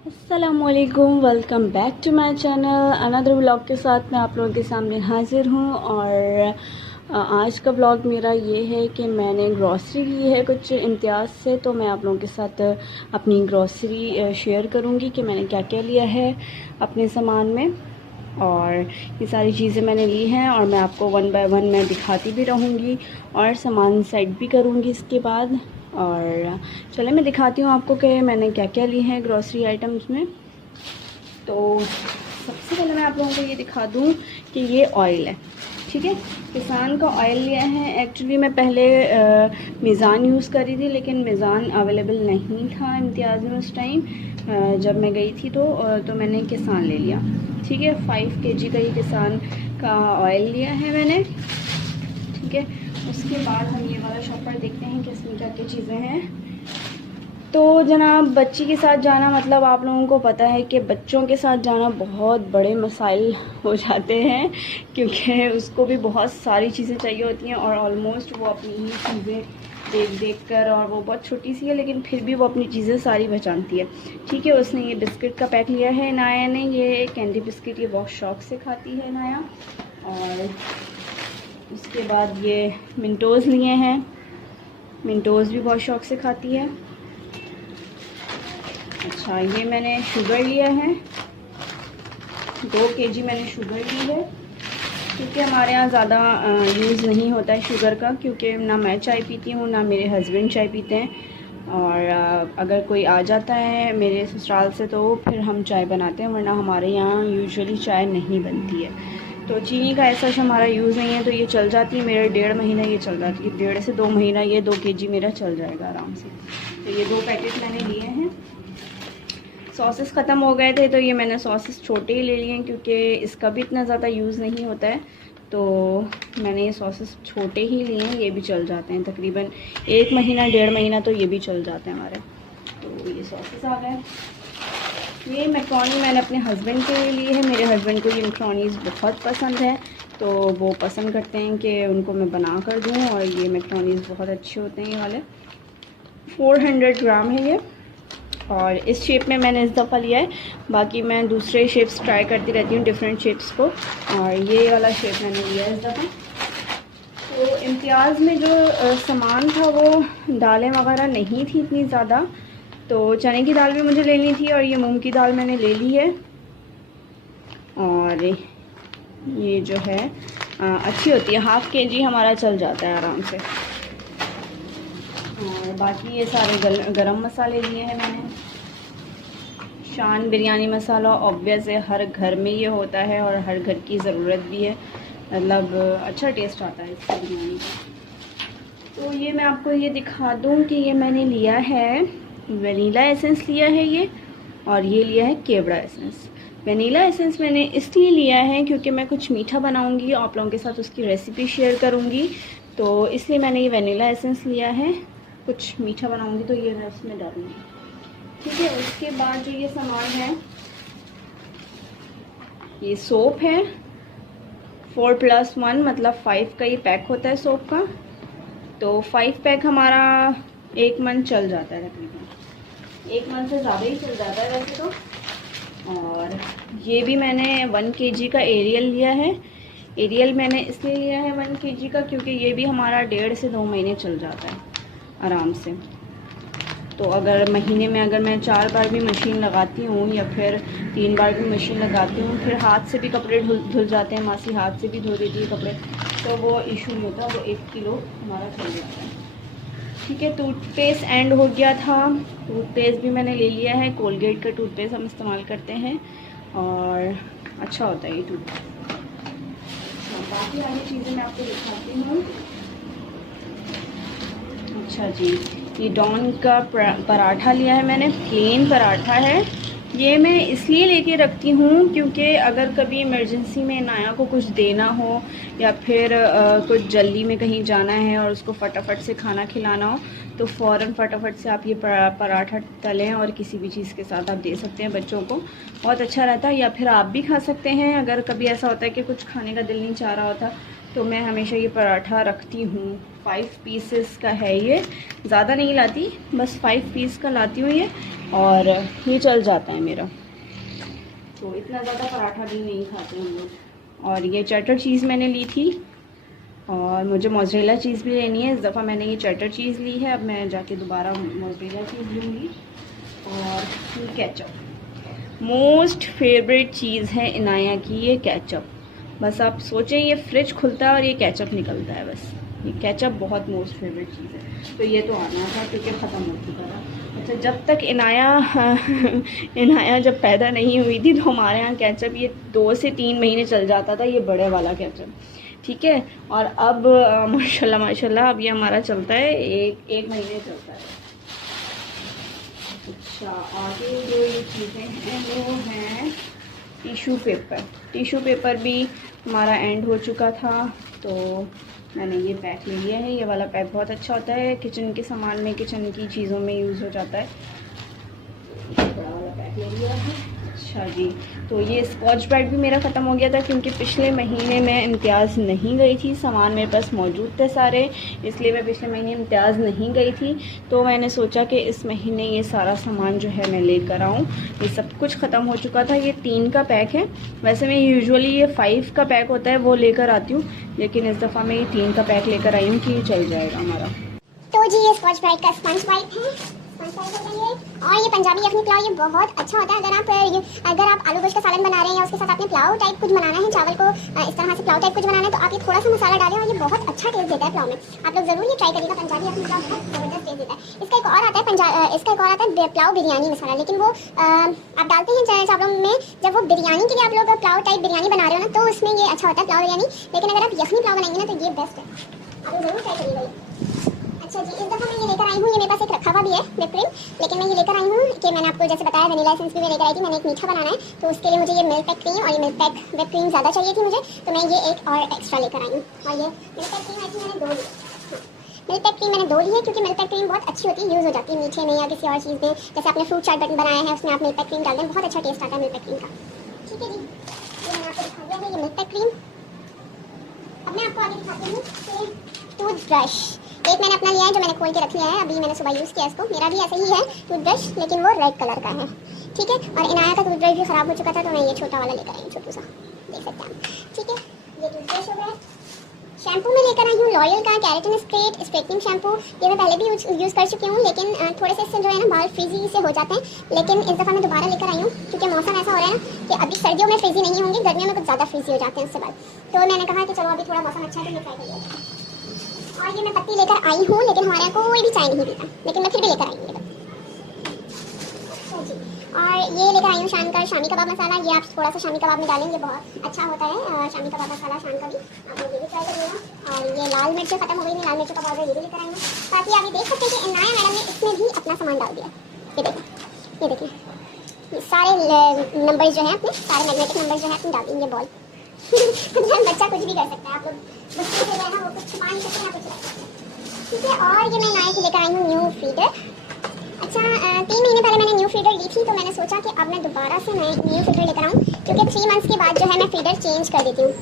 अस्सलामुअलैकुम, welcome back to my channel. Another vlog के साथ मैं आप लोगों के सामने हाज़िर हूँ। और आज का व्लॉग मेरा ये है कि मैंने ग्रॉसरी ली है कुछ इम्तियाज़ से, तो मैं आप लोगों के साथ अपनी ग्रॉसरी शेयर करूँगी कि मैंने क्या क्या लिया है अपने सामान में। और ये सारी चीज़ें मैंने ली हैं और मैं आपको वन बाय वन मैं दिखाती भी रहूँगी और सामान सेट भी करूँगी इसके बाद। और चले मैं दिखाती हूँ आपको कि मैंने क्या क्या ली है ग्रॉसरी आइटम्स में। तो सबसे पहले मैं आप लोगों को ये दिखा दूँ कि ये ऑयल है, ठीक है। किसान का ऑयल लिया है। एक्चुअली मैं पहले मीज़ान यूज़ करी थी, लेकिन मीज़ान अवेलेबल नहीं था इम्तियाज़ में उस टाइम जब मैं गई थी। तो मैंने किसान ले लिया, ठीक है। 5 kg का ये किसान का ऑयल लिया है मैंने, ठीक है। उसके बाद हम ये वाला शॉपर देखते हैं कि इसमें क्या क्या चीज़ें हैं। तो जनाब, बच्ची के साथ जाना मतलब आप लोगों को पता है कि बच्चों के साथ जाना बहुत बड़े मसाइल हो जाते हैं, क्योंकि उसको भी बहुत सारी चीज़ें चाहिए होती हैं और ऑलमोस्ट वो अपनी ही चीज़ें देख कर, और वो बहुत छोटी सी है लेकिन फिर भी वो अपनी चीज़ें सारी पहचानती है, ठीक है। उसने ये बिस्किट का पैक लिया है नाया ने, ये कैंडी बिस्किट, ये बहुत शौक से खाती है नाया। और उसके बाद ये मिंटोज़ लिए हैं, मिंटोज़ भी बहुत शौक से खाती है। अच्छा, ये मैंने शुगर लिया है, 2 kg मैंने शुगर ली है, क्योंकि हमारे यहाँ ज़्यादा यूज़ नहीं होता है शुगर का, क्योंकि ना मैं चाय पीती हूँ ना मेरे हस्बैंड चाय पीते हैं। और अगर कोई आ जाता है मेरे ससुराल से तो फिर हम चाय बनाते हैं, वरना हमारे यहाँ यूजुअली चाय नहीं बनती है। तो चीनी का ऐसा हमारा यूज़ नहीं है, तो ये चल जाती है मेरे 1.5 महीना, ये चल जाती है 1.5 से 2 महीना, ये 2 kg मेरा चल जाएगा आराम से। तो ये 2 पैकेट मैंने लिए हैं। सॉसेस ख़त्म हो गए थे तो ये मैंने सॉसेस छोटे ही ले लिए हैं, क्योंकि इसका भी इतना ज़्यादा यूज़ नहीं होता है, तो मैंने ये सॉसेस छोटे ही लिए हैं। ये भी चल जाते हैं तकरीबन 1 महीना 1.5 महीना, तो ये भी चल जाते हैं हमारे। तो ये सॉसेस आ गए। ये मैक्रोनी मैंने अपने हस्बैंड के लिए ली है। मेरे हस्बैंड को ये मैक्रोनीज़ बहुत पसंद है, तो वो पसंद करते हैं कि उनको मैं बना कर दूँ, और ये मैक्रोनीज़ बहुत अच्छे होते हैं। ये वाले 400 ग्राम है ये, और इस शेप में मैंने इस दफ़ा लिया है। बाकी मैं दूसरे शेप्स ट्राई करती रहती हूँ, डिफरेंट शेप्स को, और ये वाला शेप मैंने लिया है इस दफ़ा। तो इम्तियाज़ में जो सामान था वो दालें वगैरह नहीं थी इतनी ज़्यादा, तो चने की दाल भी मुझे लेनी थी और ये मूंग की दाल मैंने ले ली है। और ये जो है अच्छी होती है, 1/2 kg हमारा चल जाता है आराम से। और बाकी ये सारे गरम मसाले लिए हैं मैंने। शान बिरयानी मसाला ऑब्वियस है, हर घर में ये होता है और हर घर की ज़रूरत भी है, मतलब अच्छा टेस्ट आता है इसकी बिरयानी का। तो ये मैं आपको ये दिखा दूँ कि ये मैंने लिया है वनीला एसेंस लिया है ये, और ये लिया है केवड़ा एसेंस। वनीला एसेंस मैंने इसलिए लिया है क्योंकि मैं कुछ मीठा बनाऊंगी, आप लोगों के साथ उसकी रेसिपी शेयर करूंगी, तो इसलिए मैंने ये वनीला एसेंस लिया है। कुछ मीठा बनाऊंगी तो ये मैं उसमें डालूंगी, ठीक है। उसके बाद जो ये सामान है, ये सोप है 4+1 मतलब 5 का ये पैक होता है सोप का। तो 5 पैक हमारा 1 मंथ चल जाता है तकरीबन, 1 मंथ से ज़्यादा ही चल जाता है वैसे तो। और ये भी मैंने 1 kg का एरियल लिया है। एरियल मैंने इसलिए लिया है 1 kg का, क्योंकि ये भी हमारा 1.5 से 2 महीने चल जाता है आराम से। तो अगर महीने में अगर मैं 4 बार भी मशीन लगाती हूँ या फिर 3 बार भी मशीन लगाती हूँ, फिर हाथ से भी कपड़े धुल जाते हैं, मासी हाथ से भी धो देती है कपड़े, तो वो इशू नहीं होता, वो 1 किलो हमारा चल जाता है, ठीक है। टूथपेस्ट एंड हो गया था, टूथपेस्ट भी मैंने ले लिया है। कोलगेट का टूथपेस्ट हम इस्तेमाल करते हैं और अच्छा होता है ये टूथपेस्ट। बाकी वाली चीज़ें मैं आपको दिखाती हूँ। अच्छा जी, ये डॉन का पराठा लिया है मैंने, प्लेन पराठा है। ये मैं इसलिए लेके रखती हूँ क्योंकि अगर कभी इमरजेंसी में नाया को कुछ देना हो या फिर कुछ जल्दी में कहीं जाना है और उसको फटाफट से खाना खिलाना हो, तो फ़ौरन फटाफट से आप ये पराठा तलें और किसी भी चीज़ के साथ आप दे सकते हैं बच्चों को, बहुत अच्छा रहता है। या फिर आप भी खा सकते हैं, अगर कभी ऐसा होता है कि कुछ खाने का दिल नहीं चाह रहा होता तो मैं हमेशा ये पराठा रखती हूँ। 5 पीसेस का है ये, ज़्यादा नहीं लाती, बस 5 पीस का लाती हूँ ये, और ये चल जाता है मेरा। तो इतना ज़्यादा पराठा भी नहीं खाते हम लोग। और ये चटर चीज़ मैंने ली थी, और मुझे मोज़रेला चीज़ भी लेनी है। इस दफ़ा मैंने ये चटर चीज़ ली है, अब मैं जाके दोबारा मोज़रेला चीज़ लूँगी। और ये केचप, मोस्ट फेवरेट चीज़ है इनाया की ये केचप। बस आप सोचें, ये फ्रिज खुलता है और ये केचप निकलता है, बस ये केचप बहुत मोस्ट फेवरेट चीज़ है। तो ये तो आना था क्योंकि ख़त्म हो चुका था। अच्छा, जब तक इनाया जब पैदा नहीं हुई थी तो हमारे यहाँ केचप ये 2 से 3 महीने चल जाता था, ये बड़े वाला केचप, ठीक है। और अब माशाल्लाह माशाल्लाह अब ये हमारा चलता है एक महीने चलता है। अच्छा, आगे जो ये चीज़ें हैं वो हैं टिशू पेपर। टिशू पेपर भी हमारा एंड हो चुका था, तो मैंने ये पैक ले लिया है। ये वाला पैक बहुत अच्छा होता है, किचन के सामान में, किचन की चीज़ों में यूज़ हो जाता है। बड़ा वाला पैक ले लिया है। अच्छा जी, तो ये स्कॉच ब्राइट भी मेरा ख़त्म हो गया था क्योंकि पिछले महीने मैं इम्तियाज़ नहीं गई थी। सामान मेरे पास मौजूद थे सारे, इसलिए मैं पिछले महीने इम्तियाज़ नहीं गई थी। तो मैंने सोचा कि इस महीने ये सारा सामान जो है मैं लेकर आऊँ। ये सब कुछ ख़त्म हो चुका था। ये 3 का पैक है, वैसे मैं यूजुअली ये 5 का पैक होता है वो लेकर आती हूँ, लेकिन इस दफ़ा मैं ये 3 का पैक लेकर आई हूँ कि ये चल जाएगा हमारा। तो जी ये स्कॉच ब्राइट का स्पंज वाइप है, और ये पंजाबी यखनी पुलाव, ये बहुत अच्छा होता है। अगर आप आलू गोश्त का सालन बना रहे हैं या उसके साथ आपने पुलाव टाइप कुछ बनाना है, चावल को इस तरह से पुलाव टाइप कुछ बनाना है, तो आप ये थोड़ा सा मसाला डालें और ये बहुत अच्छा टेस्ट देता है पुलाव में। आप लोग जरूर ये ट्राई करिएगा, पंजाबी यखनी पुलाव बहुत ज़बरदस्त टेस्ट देता है। इसका एक और आता है पुलाव बिरयानी मसाला, लेकिन वो आप डालते हैं चावलों में जब वो बिरयानी के लिए आप लोग पुलाव टाइप बिरयानी बना रहे हो ना, तो उसमें ये अच्छा होता है पुलाव बिरयानी। लेकिन अगर आप यखनी पुलाव बनाएंगे ना तो ये बेस्ट है, आप लोग जरूर ट्राई करिएगा। अच्छा जी, इस दफ़ा मैं ये लेकर आई हूँ, ये मेरे पास एक रखा हुआ भी है व्हिप क्रीम, लेकिन मैं ये लेकर आई हूँ कि मैंने आपको जैसे बताया वनीला एसेंस भी मैं लेकर आई थी। मैंने एक मीठा बनाना है, तो उसके लिए मुझे ये मिल्क पैक क्रीम और ये मिल्क पैक व्हिप क्रीम ज़्यादा चाहिए थी मुझे, तो मैं ये एक और एक्स्ट्रा लेकर आई हूँ। और ये मिल्क पैक क्रीम आई थी, मैंने 2 ली। मिल्क पैक क्रीम मैंने 2 ली है क्योंकि मिल्क पैक क्रीम बहुत अच्छी होती है, यूज़ हो जाती है मीठे में या किसी और चीज़ में। जैसे आपने फ्रूट चाट बटन बनाया है, उसमें आप मिल्क पैक क्रीम डाल दें, बहुत अच्छा टेस्ट आता है मिल्क पैक क्रीम का। ठीक है जी, ये मैंने आपको दिखा दिया है ये मिल्क पैक क्रीम। अब मैं आपको आगे दिखाती हूँ कि टूथब्रश एक मैंने अपना लिया है जो मैंने खोल के रख लिया है, अभी मैंने सुबह यूज़ किया इसको। मेरा भी ऐसा ही है टूथब्रश, लेकिन वो रेड कलर का है, ठीक है। और इनाया का टूथब्रश भी ख़राब हो चुका था, तो मैं ये छोटा वाला लेकर आई हूँ, छोटू सा, देख सकते हैं, ठीक है। ये टूथब्रश हो गया। शैम्पू में लेकर आई हूँ लॉयल का केराटिन स्ट्रेटनिंग शैम्पू। ये मैं पहले भी यूज़ कर चुकी हूँ, लेकिन थोड़े से इससे जो है ना बाल फ्रीजी से हो जाते हैं। लेकिन इस दफ़ा मैं दोबारा लेकर आई हूँ क्योंकि मौसम ऐसा हो रहा है ना कि अभी सर्दियों में फ्रीजी नहीं होंगे, गर्मियों में कुछ ज़्यादा फ्रीजी हो जाते हैं उससे बाल। तो मैंने कहा कि चलो अभी थोड़ा मौसम अच्छा है तो ये ट्राई करिए। और ये मैं पत्ती लेकर आई हूँ, लेकिन हमारे यहाँ कोई भी चाय नहीं पीता, लेकिन मैं फिर भी लेकर आई हूँ। और ये लेकर आई हूँ शामी कबाब मसाला। ये आप थोड़ा सा शामी कबाब में डालेंगे, बहुत अच्छा होता है शामी कबाब मसाला शाम का भी, आप लोग ये भी ट्राई करिएगा। और ये लाल मिर्च खत्म हो गई है, लाल मिर्च का पाउडर ये भी लेकर आई हूँ, ताकि आप ये देख सकते हैं कि इनाया मैडम ने इसमें भी अपना सामान डाल दिया। ये देखिए ये सारे नंबर जो हैं अपने, सारे मैग्नेटिक नंबर जो है अपने डाल देंगे बॉल। बच्चा कुछ भी कर सकता है, आप लोग बच्चे जो है ना वो कुछ छुपा नहीं सकते ना कुछ, ठीक है। और ये मैं इनाया की लेकर आई हूँ न्यू फीडर। अच्छा 3 महीने पहले मैंने न्यू फीडर ली थी, तो मैंने सोचा कि अब मैं दोबारा से नई न्यू फीडर लेकर आऊँ, क्योंकि 3 मंथ्स के बाद जो है मैं फीडर चेंज कर देती हूँ।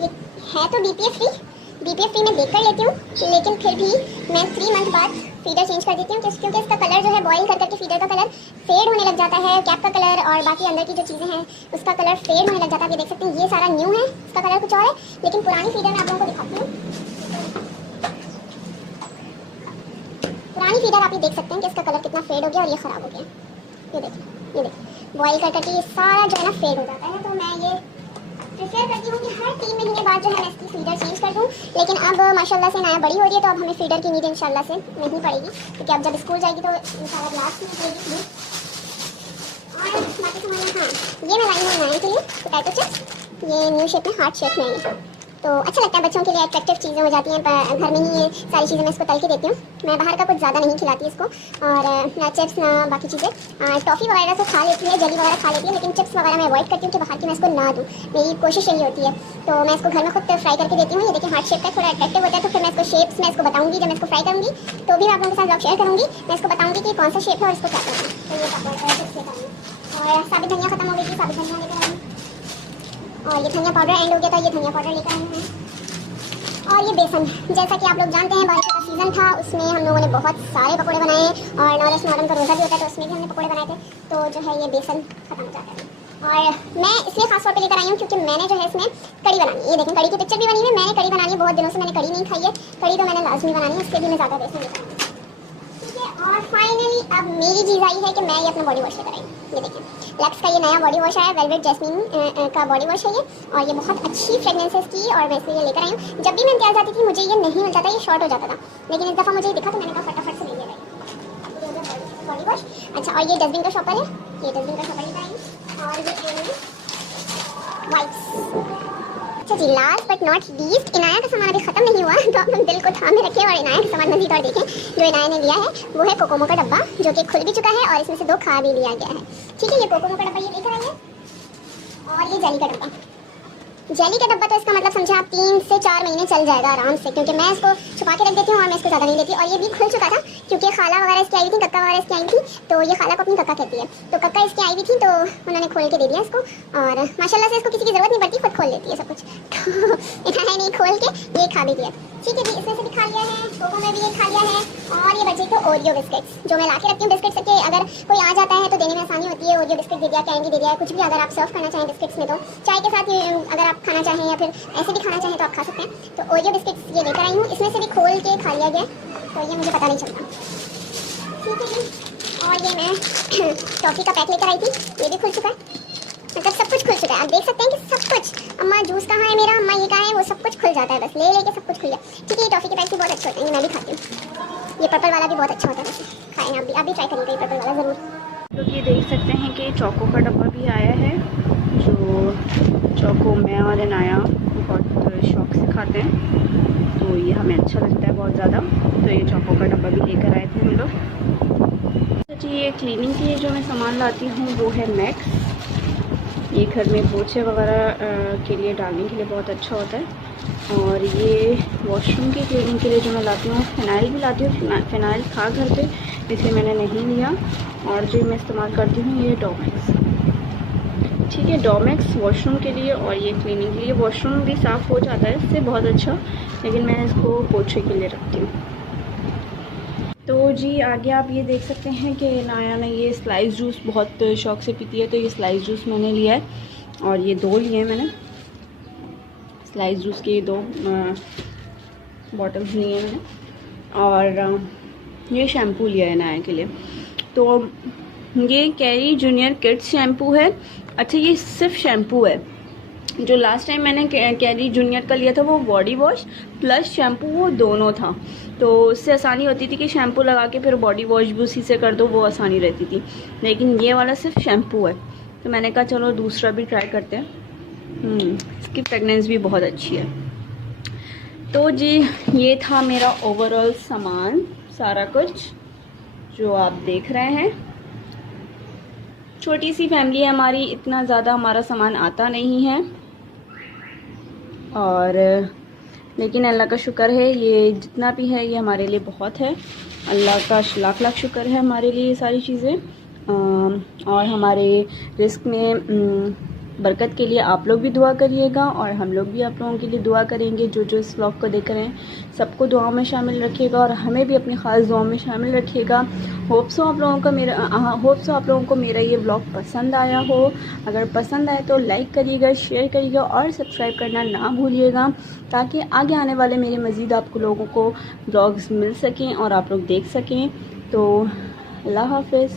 ये है तो BPF फ्री मैं देख कर लेती हूँ, लेकिन फिर भी मैं 3 मंथ बाद फीडर चेंज कर देती हूँ, क्योंकि इसका कलर जो है बॉयल कर करके फीडर का कलर फेड होने लग जाता है, कैप का कलर और बाकी अंदर की जो चीज़ें हैं उसका कलर फेड होने लग जाता है। आप देख सकते हैं ये सारा न्यू है, इसका कलर कुछ और है, लेकिन पुरानी फीडर मैं आप लोगों को दिखाती हूँ। पुरानी फीडर आप ये देख सकते हैं कि इसका कलर कितना फेड हो गया और ये ख़राब हो गया। ये देखिए बॉयल कर करके ये सारा जो है ना फेड हो जाता है। तो मैं ये प्रेफर करती हूँ कि हर 3 महीने बाद जो है मैं इसकी फीडर चेंज कर दूँ, लेकिन अब माशाल्लाह से नया बड़ी हो रही है, तो अब हमें फीडर की नीड इंशाल्लाह से नहीं पड़ेगी, क्योंकि अब जब स्कूल जाएगी तो इंशाल्लाह ग्लास में पड़ेगी। और बाकी सामान, हाँ ये मैं लाई हूँ नया के लिए पोटैटो चिप्स, ये न्यू शेप में हार्ट शेप में है, तो अच्छा लगता है बच्चों के लिए, अट्रैक्टिव चीज़ें हो जाती हैं। घर में ही ये सारी चीज़ें मैं इसको तल के देती हूँ, मैं बाहर का कुछ ज़्यादा नहीं खिलाती इसको। और ना चिप्स ना बाकी चीज़ें, टॉफ़ी वगैरह तो खा लेती है, जेली वगैरह खा लेती है, लेकिन चिप्स वगैरह मैं अवॉइड करती हूँ कि बाहर की मैं इसको ना दूँ, मेरी कोशिश यही होती है। तो मैं इसको घर में खुद फ्राई करके देती हूँ। ये देखिए हार्ट शेप का थोड़ा अट्रैक्टिव होता है, तो फिर मैं इसको शेप्स में इसको बताऊँगी, जब मैं इसको फ्राई करूँगी तो भी मैं आप लोगों के साथ ब्लॉग शेयर करूँगी, मैं इसको बताऊँगी कि कौन सा शेप है और इसको क्या करना है। तो ये और साबित धनिया खत्म हो गई थी, साबित धनिया लेकर आई हूँ, और ये धनिया पाउडर एंड हो गया था, ये धनिया पाउडर लेकर आई हूँ। और ये बेसन, जैसा कि आप लोग जानते हैं बारिश का सीज़न था, उसमें हम लोगों ने बहुत सारे पकोड़े बनाए और नॉलेज मॉडर्न का रोज़ा भी होता है तो उसमें भी हमने पकोड़े बनाए थे। तो जो है ये बेसन खत्म हो जाता है और मैं इसलिए खास तौर पे लेकर आई हूँ क्योंकि मैंने जो है इसमें कड़ी बनानी है। ये देखें कड़ी की पिक्चर भी बनी है, मैंने कड़ी बनानी है, बहुत दिनों से मैंने कड़ी नहीं खाई है। कड़ी तो मैंने लाजमी बनानी है, इसके भी मैं ज़्यादा बेसन लेकर आई हूँ। ठीक है, और फाइनली अब मेरी चीज़ आई है कि मैं ये अपना बॉडी वॉश लेकर आई हूँ। ये देखिए लक्स का ये नया बॉडी वॉश आया, वेलवेट जैस्मीन का बॉडी वॉश है ये, और ये बहुत अच्छी फ्रेगनेंस है इसकी और मैं इसलिए ये लेकर आई हूँ। जब भी मैं इम्तियाज़ आती थी मुझे ये नहीं मिलता था, ये शॉर्ट हो जाता था, लेकिन इस दफ़ा मुझे दिखा तो मैंने कहा फटाफट से ले लिया बॉडी वॉश। अच्छा, और ये डस्टबिन का शॉपर है, ये डस्टबिन का शॉपर लेकर आई हूँ। और ये वाइप्स। अच्छा जी, last but not least, Inaya का सामान अभी खत्म नहीं हुआ तो आप लोग दिल को थामे रखें और इनाया का सामान मजीद और देखें। जो इनाया ने लिया है वो है कोकोमो का डब्बा, जो कि खुल भी चुका है और इसमें से 2 खा भी लिया गया है। ठीक है, ये कोकोमो का डब्बा ये लेकर आई है। और ये जेली का डब्बा, जेली का डब्बा तो इसका मतलब समझे आप 3 से 4 महीने चल जाएगा आराम से, क्योंकि मैं इसको छुपा के रख देती हूँ और मैं इसको ज़्यादा नहीं लेती। और ये भी खुल चुका था क्योंकि खाला वगैरह इसकी आई थी, कक्का वगैरह इसकी आई थी, तो ये खाला को अपनी कक्का कहती है, तो कक्का इसकी आई हुई थी तो उन्होंने खोल के दे दिया इसको। और माशाल्लाह से इसको किसी की ज़रूरत नहीं पड़ती, खुद खोल लेती है सब कुछ। तो इतना है नहीं, खोल के ये खा भी दिया। ठीक है जी, इसमें से भी खा लिया है, कोको में भी ये खा लिया है। और ये बचे थे ओरियो बिस्किट्स, जो मैं ला के रखती हूँ बिस्किट्स के, अगर कोई आ जाता है तो देने में आसानी होती है। ओरियो बिस्किट दे दिया, कैंडी दे दिया, कुछ भी अगर आप सर्व करना चाहें बिस्किट्स में, तो चाय के साथ अगर आप खाना चाहें या फिर ऐसे भी खाना चाहें तो आप खा सकते हैं। तो ओरियो बिस्किट्स ये लेकर आई हूँ, इसमें से भी खोल के खा लिया गया, तो ये मुझे पता नहीं चलता। ठीक है जी, और ये मैं टॉफ़ी का पैक लेकर आई थी, ये भी खुल चुका है, मतलब सब कुछ खुल चुका है। आप देख सकते हैं कि सब कुछ, अम्मा जूस कहाँ है मेरा, अम्मा ये कहाँ है, वो सब कुछ खुल जाता है, बस ले लेके सब कुछ खुल गया। ठीक है, ये टॉफ़ी के पैक भी बहुत अच्छे होते हैं, ये मैं भी खाती हूँ। ये पर्पल वाला भी बहुत अच्छा होता है, वैसे खाएँ आप भी ट्राई करिएगा ये पर्पल वाला ज़रूर। तो ये देख सकते हैं कि चोको का डब्बा भी आया है, जो चोको मैं और इनाया बहुत शौक से खाते हैं, तो ये हमें अच्छा लगता है बहुत ज़्यादा। तो ये चोको का डब्बा भी लेकर आए थे हम लोग। जी, ये क्लीनिंग के लिए जो मैं सामान लाती हूँ वो है मैक्स। ये घर में पोछे वगैरह के लिए डालने के लिए बहुत अच्छा होता है। और ये वॉशरूम की क्लीनिंग के लिए जो मैं लाती हूँ, फ़िनाइल भी लाती हूँ, फ़िनाइल था घर पे इसलिए मैंने नहीं लिया। और जो मैं इस्तेमाल करती हूँ ये डोमेक्स। ठीक है, डोमेक्स वॉशरूम के लिए और ये क्लीनिंग के लिए। वॉशरूम भी साफ़ हो जाता है इससे बहुत अच्छा, लेकिन मैं इसको पोछे के लिए रखती हूँ। तो जी आगे आप ये देख सकते हैं कि नाया ने ये स्लाइस जूस बहुत शौक से पीती है, तो ये स्लाइस जूस मैंने लिया है और ये 2 लिए हैं मैंने। स्लाइस जूस के 2 बॉटल्स लिए हैं मैंने। और ये शैम्पू लिया है नाया के लिए। तो ये कैरी जूनियर किड्स शैम्पू है। अच्छा, ये सिर्फ शैम्पू है। जो लास्ट टाइम मैंने कैरी जूनियर का लिया था वो बॉडी वॉश प्लस शैम्पू, वो दोनों था, तो उससे आसानी होती थी कि शैम्पू लगा के फिर बॉडी वॉश भी उसी से कर दो, वो आसानी रहती थी। लेकिन ये वाला सिर्फ शैम्पू है, तो मैंने कहा चलो दूसरा भी ट्राई करते हैं। इसकी फ्रेगनेंस भी बहुत अच्छी है। तो जी ये था मेरा ओवरऑल सामान, सारा कुछ जो आप देख रहे हैं। छोटी सी फैमिली है हमारी, इतना ज़्यादा हमारा सामान आता नहीं है, और लेकिन अल्लाह का शुक्र है ये जितना भी है ये हमारे लिए बहुत है। अल्लाह का लाख लाख शुक्र है हमारे लिए ये सारी चीज़ें। और हमारे रिस्क में बरकत के लिए आप लोग भी दुआ करिएगा और हम लोग भी आप लोगों के लिए दुआ करेंगे। जो जो इस व्लॉग को देख रहे हैं सबको दुआओं में शामिल रखिएगा और हमें भी अपनी ख़ास दुआओं में शामिल रखिएगा। होप सो आप लोगों को मेरा ये व्लॉग पसंद आया हो। अगर पसंद आए तो लाइक करिएगा, शेयर करिएगा और सब्सक्राइब करना ना भूलिएगा, ताकि आगे आने वाले मेरे मज़ीद आपको लोगों को व्लॉग्स मिल सकें और आप लोग देख सकें। तो अल्लाह हाफ़िज़।